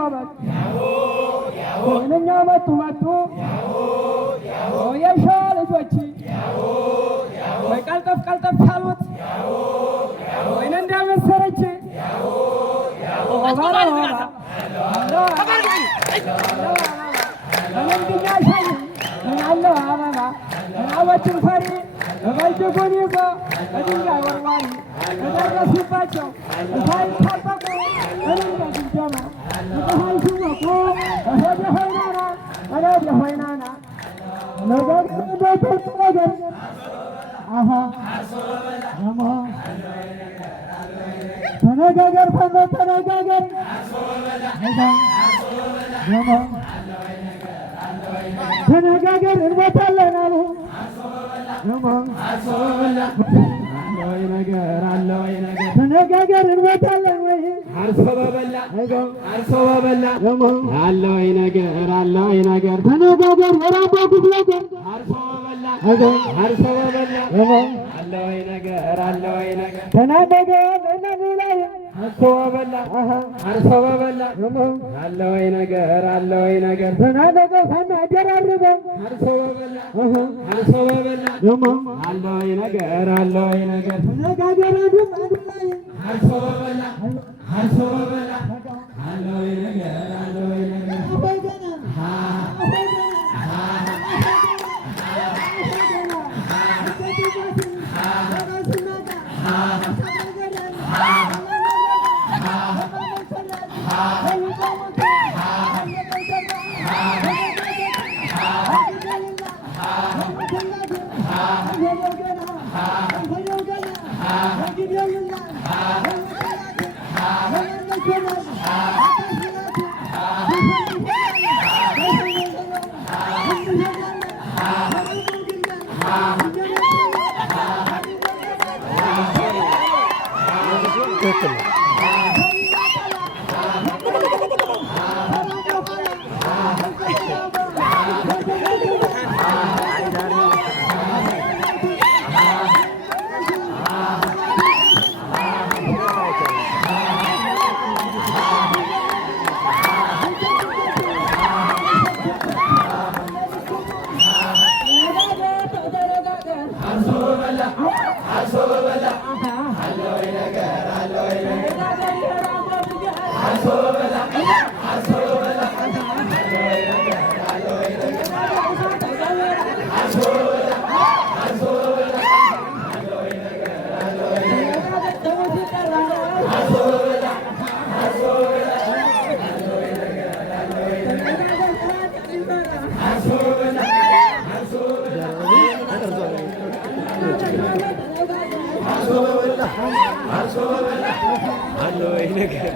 ጎበዝ ወይንኛ መጡ የሸዋ ልጆች ወይ ቀልጠፍ ያሉት ወይን እንዳመሰረች ለምንድኛሻኝ ምናለው አበባ ምናወችን ፈሪ በእጅጉን ይዞ በድንጋይ ወርዋሪ በደረሱባቸው ሳይታጠቁ በድንጋይ ድንጀማ በፀሐይ ሲወቁ በሆደ ሆይናና ነገር ቤቶች ነገር አሃ ደሞ ተነጋገር ተነጋገር ደሞ ተነጋገር እንሞታለን አሉ ተነጋገር እንሞታለን ወይ አርሶ በበላ አለ ወይ ነገር ተነጋገር ወራባኩት ነገር አርሶ በበላ አለ ወይ ነገር ተነጋገር እንላለን አርሶ በበላ አለ ወይ ነገር ተነጋገር ሳናደራርበ አርሶ በበላ አለ ወይ ነገር ተነጋገር አርሶ በበላ አለ ወይ ነገር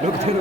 ዶክተር